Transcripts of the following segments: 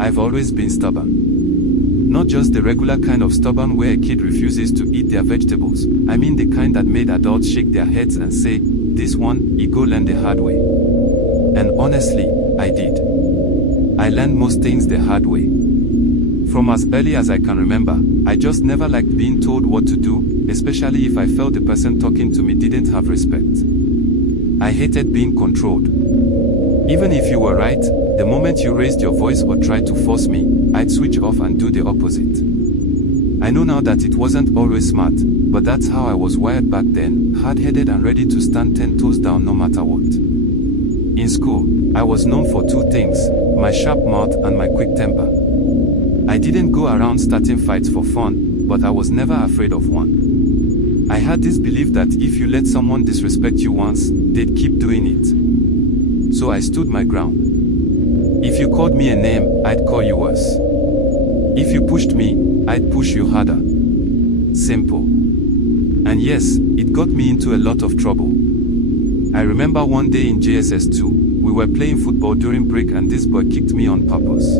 I've always been stubborn. Not just the regular kind of stubborn where a kid refuses to eat their vegetables. I mean the kind that made adults shake their heads and say, "This one, you go learn the hard way." And honestly, I did. I learned most things the hard way. From as early as I can remember, I just never liked being told what to do, especially if I felt the person talking to me didn't have respect. I hated being controlled. Even if you were right, the moment you raised your voice or tried to force me, I'd switch off and do the opposite. I know now that it wasn't always smart, but that's how I was wired back then, hard-headed and ready to stand 10 toes down no matter what. In school, I was known for two things, my sharp mouth and my quick temper. I didn't go around starting fights for fun, but I was never afraid of one. I had this belief that if you let someone disrespect you once, they'd keep doing it. So I stood my ground. If you called me a name, I'd call you worse. If you pushed me, I'd push you harder. Simple. And yes, it got me into a lot of trouble. I remember one day in JSS 2, we were playing football during break and this boy kicked me on purpose.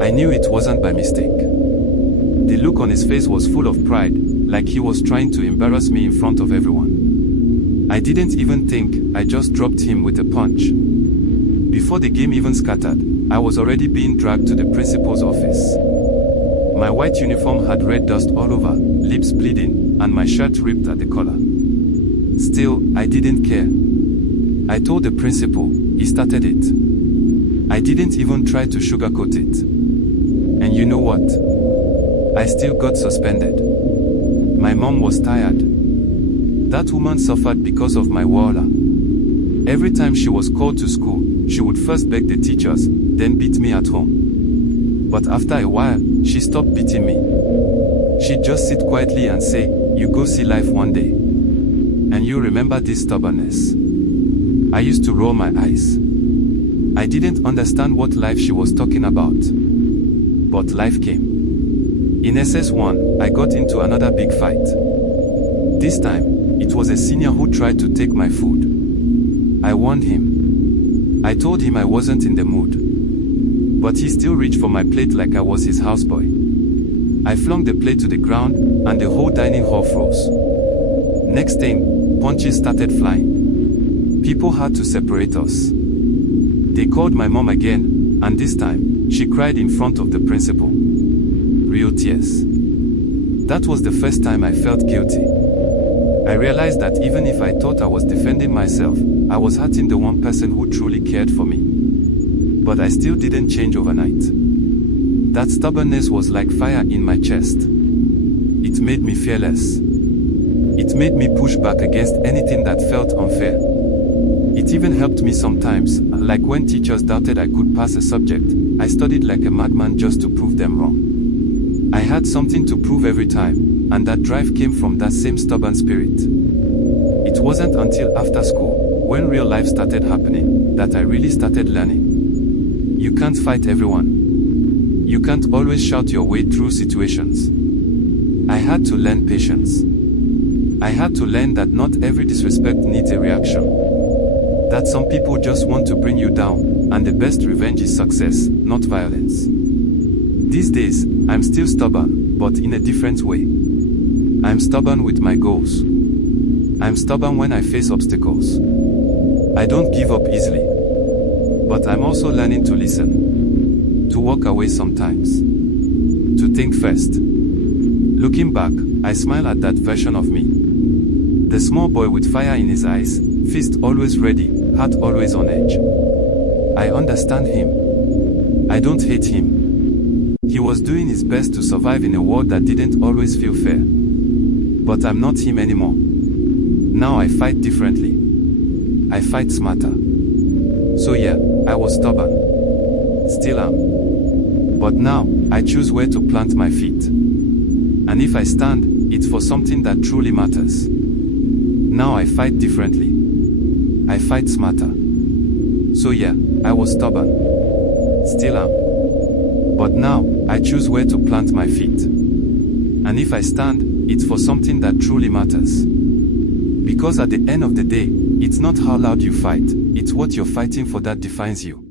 I knew it wasn't by mistake. The look on his face was full of pride, like he was trying to embarrass me in front of everyone. I didn't even think, I just dropped him with a punch. Before the game even scattered, I was already being dragged to the principal's office. My white uniform had red dust all over, lips bleeding, and my shirt ripped at the collar. Still, I didn't care. I told the principal, he started it. I didn't even try to sugarcoat it. And you know what? I still got suspended. My mom was tired. That woman suffered because of my walla. Every time she was called to school, she would first beg the teachers, then beat me at home. But after a while, she stopped beating me. She'd just sit quietly and say, "You go see life one day." And you remember this stubbornness. I used to roll my eyes. I didn't understand what life she was talking about. But life came. In SS1, I got into another big fight. This time, it was a senior who tried to take my food. I warned him. I told him I wasn't in the mood. But he still reached for my plate like I was his houseboy. I flung the plate to the ground, and the whole dining hall froze. Next thing, punches started flying. People had to separate us. They called my mom again, and this time, she cried in front of the principal. Real tears. That was the first time I felt guilty. I realized that even if I thought I was defending myself, I was hurting the one person who truly cared for me. But I still didn't change overnight. That stubbornness was like fire in my chest. It made me fearless. It made me push back against anything that felt unfair. It even helped me sometimes, like when teachers doubted I could pass a subject, I studied like a madman just to prove them wrong. I had something to prove every time, and that drive came from that same stubborn spirit. It wasn't until after school, when real life started happening, that I really started learning. You can't fight everyone. You can't always shout your way through situations. I had to learn patience. I had to learn that not every disrespect needs a reaction. That some people just want to bring you down, and the best revenge is success, not violence. These days, I'm still stubborn, but in a different way. I'm stubborn with my goals. I'm stubborn when I face obstacles. I don't give up easily. But I'm also learning to listen. To walk away sometimes. To think first. Looking back, I smile at that version of me. The small boy with fire in his eyes, fist always ready, heart always on edge. I understand him. I don't hate him. He was doing his best to survive in a world that didn't always feel fair. But I'm not him anymore. Now I fight differently. I fight smarter. So yeah, I was stubborn. Still am. But now, I choose where to plant my feet. And if I stand, it's for something that truly matters. Now I fight differently. I fight smarter. So yeah, I was stubborn. Still am. But now, I choose where to plant my feet. And if I stand, it's for something that truly matters. Because at the end of the day, it's not how loud you fight, it's what you're fighting for that defines you.